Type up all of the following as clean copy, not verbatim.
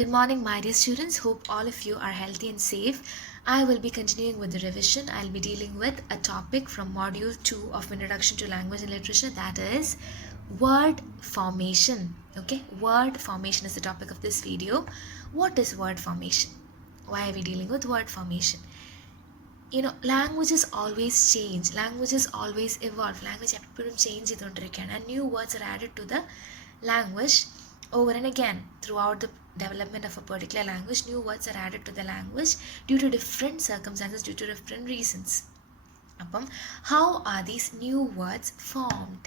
Good morning, my dear students. Hope all of you are healthy and safe. I will be continuing with the revision. I'll be dealing with a topic from Module 2 of Introduction to Language and Literature, that is word formation. Okay, word formation is the topic of this video. What is word formation? Why are we dealing with word formation? Languages always change, languages always evolve, language എപ്പോഴും change ചെയ്തുകൊണ്ടിരിക്കുകയാണ്, and new words are added to the language over and again. Throughout the development of a particular language, new words are added to the language due to different circumstances, due to different reasons. അപ്പം how are these new words formed?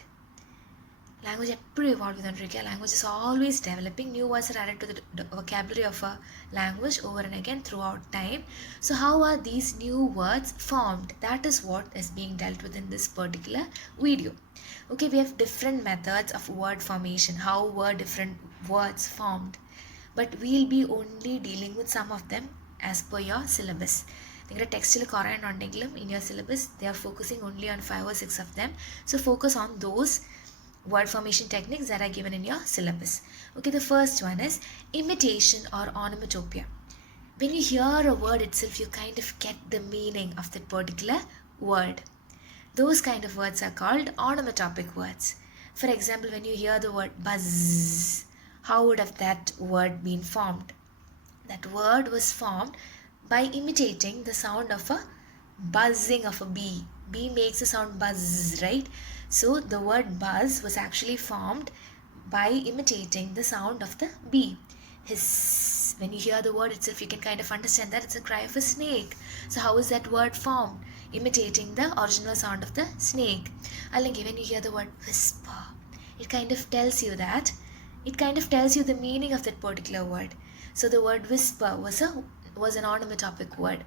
Language എപ്പോഴും evolve ചെയ്തുകൊണ്ടിരിക്കുക, language is always developing, new words are added to the vocabulary of a language over and again throughout time. So how are these new words formed? That is what is being dealt with in this particular video. Okay, we have different methods of word formation, how were different words formed, but we'll be only dealing with some of them as per your syllabus. നിങ്ങളുടെ ടെക്സ്റ്റിൽ കുറേ ഉണ്ടെങ്കിലും in your syllabus they are focusing only on 5 or 6 of them, so focus on those word formation techniques that are given in your syllabus. Okay, the first one is imitation or onomatopoeia. When you hear a word itself, you kind of get the meaning of that particular word. Those kind of words are called onomatopoeic words. For example, when you hear the word buzz, how would have that word been formed? That word was formed by imitating the sound of a buzzing of a bee. Bee makes a sound buzz, right? So the word buzz was actually formed by imitating the sound of the bee. Hiss. When you hear the word itself, you can kind of understand that it's a cry of a snake. So how is that word formed? Imitating the original sound of the snake. Allengi, when you hear the word whisper, it kind of tells you the meaning of that particular word. So the word whisper was an onomatopoeic word.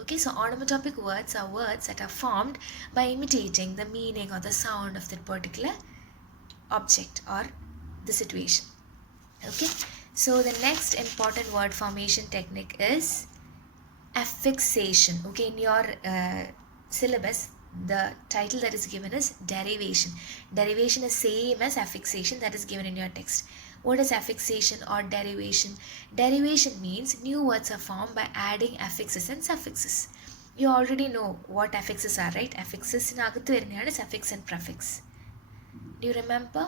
Okay, so onomatopoeic words are words that are formed by imitating the meaning or the sound of that particular object or the situation. Okay, so the next important word formation technique is affixation. Okay, in your syllabus, the title that is given is derivation. Derivation is same as affixation that is given in your text. What is affixation or derivation? Derivation means new words are formed by adding affixes and suffixes. You already know what affixes are, right? Affixes in agathu varuneyanu suffix and prefix. Do you remember?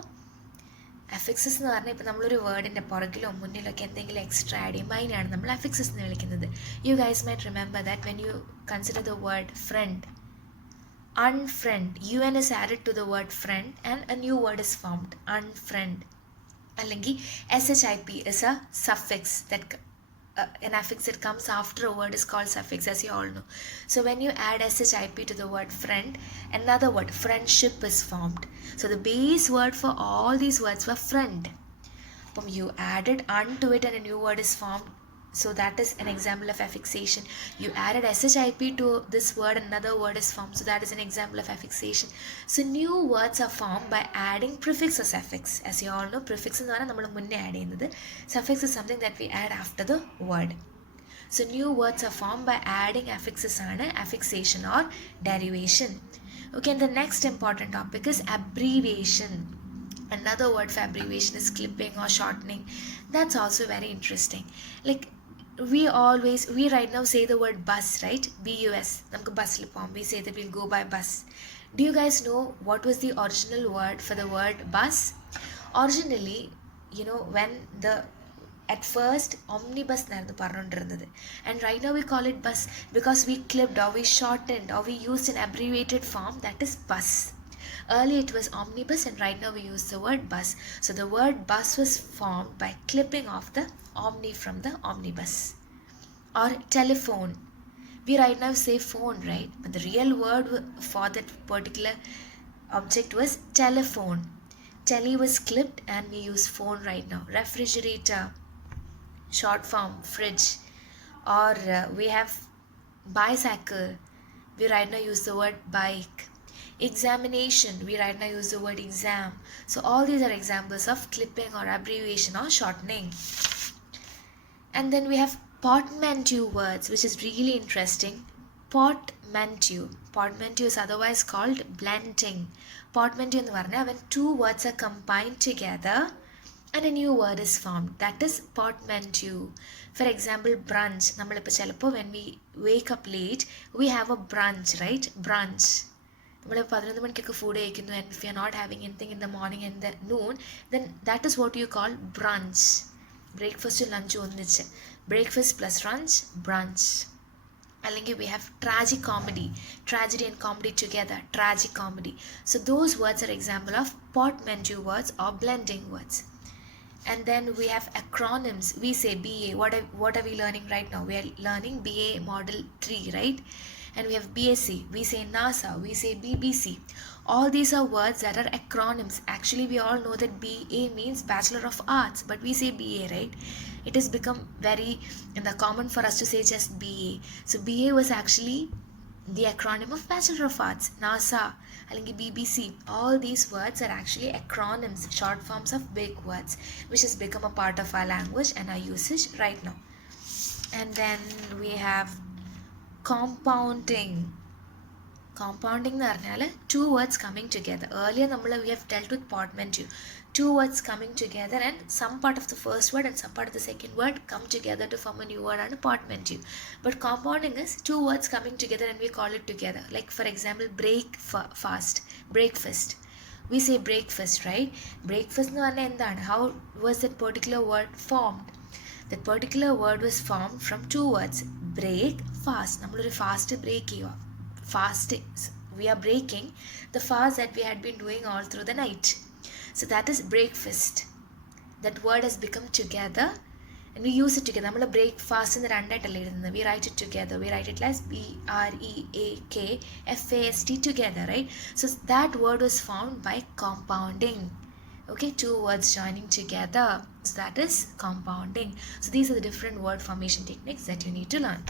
Affixes എന്ന് പറഞ്ഞാൽ ഇപ്പോൾ നമ്മളൊരു വേർഡിൻ്റെ പുറകിലോ മുന്നിലൊക്കെ എന്തെങ്കിലും extra add ചെയ്യുമ്പോൾ അതിനാണ് നമ്മൾ affixes എന്ന് വിളിക്കുന്നത്. You guys might remember that when you consider the word friend, unfriend, un is added to the word friend and a new word is formed, unfriend. Allengi ship is a suffix that an affix that comes after a word is called suffix, as you all know. So when you add ship to the word friend, another word friendship is formed. So the base word for all these words were friend. You added un to it and a new word is formed. So that is an example of affixation. You added ship to this word, another word is formed. So that is an example of affixation. So new words are formed by adding prefix or suffix. As you all know, prefix is suffix is something that we add after the word. So new words are formed by adding affixes and affixation or derivation. Okay, and the next important topic is abbreviation. Another word for abbreviation is clipping or shortening. That's also very interesting. Like we right now say the word bus, right? bus, namku bus li pom, we say that we'll go by bus. Do you guys know what was the original word for the word bus? Originally, when at first omnibus narnu parnondirundhathu, and right now we call it bus because we clipped or we shortened or we used an abbreviated form, that is bus. Earlier it was omnibus and right now we use the word bus. So the word bus was formed by clipping off the omni from the omnibus. Or telephone. We right now say phone, right? But the real word for that particular object was telephone. Tele was clipped and we use phone right now. Refrigerator, short form, fridge. Or we have bicycle. We right now use the word bike. Examination, we right now use the word exam. So all these are examples of clipping or abbreviation or shortening. And then we have portmanteau words, which is really interesting. Portmanteau is otherwise called blending. Portmanteau എന്ന് പറഞ്ഞാൽ when two words are combined together and a new word is formed, that is portmanteau. For example, brunch. നമ്മളിപ്പോൾ ചിലപ്പോൾ when we wake up late we have a brunch, right? Brunch. നമ്മൾ 11 മണിക്കൊക്കെ food കഴിക്കുന്നു, and if you are not having anything in the morning and the noon, then that is what you call brunch. Breakfast lunch ഒന്നിച്ച്, breakfast plus lunch, brunch. അല്ലെങ്കിൽ we have tragic comedy, tragedy and comedy together, tragic comedy. So those words are example of portmanteau words or blending words. And then we have acronyms. We say BA. What are we learning right now? We are learning BA Model 3, right? And we have BSc. We say NASA. We say BBC. All these are words that are acronyms. Actually, we all know that BA means Bachelor of Arts, but we say BA, right? It has become very common for us to say just BA. So BA was actually the acronym of Bachelor of Arts. NASA, അല്ലെങ്കിൽ BBC, all these words are actually acronyms, short forms of big words, which has become a part of our language and our usage right now. And then we have compounding. Compounding എന്ന് പറഞ്ഞാൽ two words coming together. Earlier we have dealt with portmanteau. Two words coming together and some part of the first word and some part of the second word come together to form a new word and a portmanteau. But compounding is two words coming together and we call it together. Like for example, breakfast. We say breakfast, right? Breakfast എന്ന് പറഞ്ഞാൽ എന്താണ്? How was that particular word formed? That particular word was formed from two words. Break, fast. നമ്മളൊരു fast break ചെയ്യുക. Fast, we are breaking the fast that we had been doing all through the night. So that is breakfast. That word has become together and we use it together. നമ്മൾ breakfast എന്ന് രണ്ടായിട്ടല്ല എഴുതുന്നത്. We write it together. We write it as BREAKFAST together, right? So that word was formed by compounding. Okay, two words joining together. So that is compounding. So these are the different word formation techniques that you need to learn.